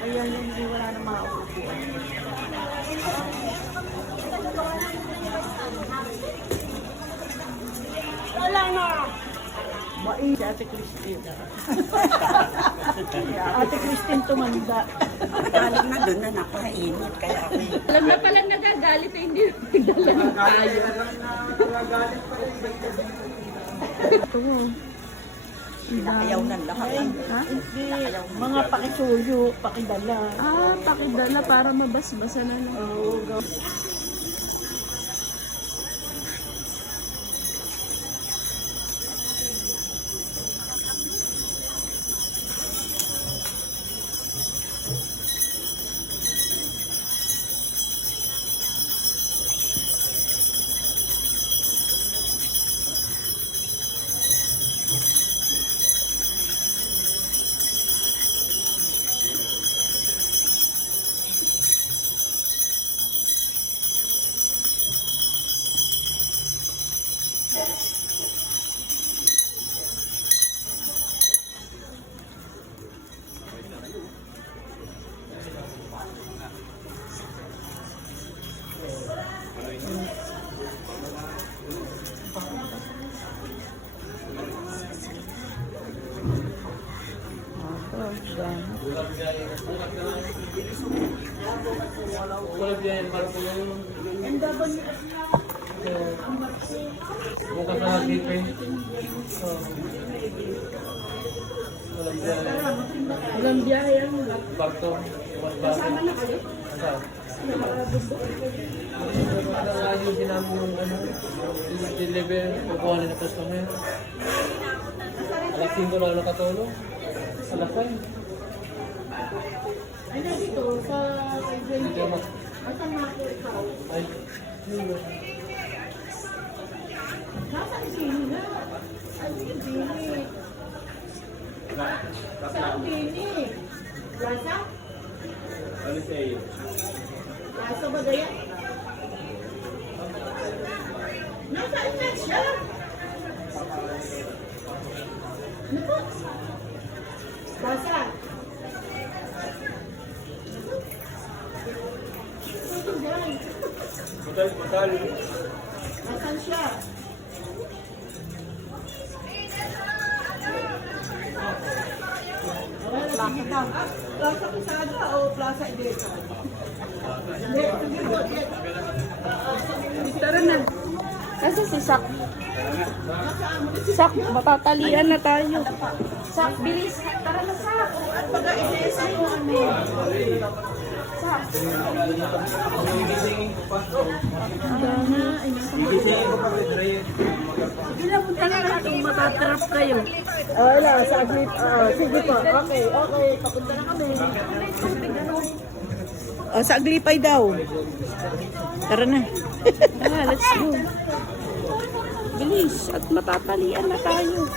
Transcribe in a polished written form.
Ayan, hindi wala na mauupuan. Wala na! Mai, si Ate Christine. Ate Christine tumanda. Alam na doon na napakainit kaya ako. Alam na palang nagagalit eh, hindi nagdala ng tayo. Ito mo. Pinakayaw ng lahat. Ha? Hindi. Mga pakisuyo, pakidala. Ah, pakidala para mabasbasa na lang. Oo, Bukas na natin. Walang biyahe yan. Barto. Kasama na kayo? Saan? Yung sinamong deliver, kukuha na ng customer. Alas 5 lang nakatulong. Alas 5. Ay, nandito sa Dito mag... Asan na ako ikaw? Ay. Nasaan si Nina? Ay, si Bini. Saan Bini? Plaza? Plaza ba gaya? Nasaan na siya? Ano po? Plaza? Nasaan siya? Plaza ba? Plaza Quezada o Plaza Ibeka? Tara na. Kasi si Sak. Sak, matatalian na tayo. Sak, bilis. Tara na, Sak. At pag-iisa mo ano? Sak. Dana, ay sige, punta na natin. Matatrap kayo. Wala, saglit. Sige po. Okay, okay. Papunta na kami. Sa Aglipay daw. Tara na. Let's go. Bilis. At matatalian na tayo.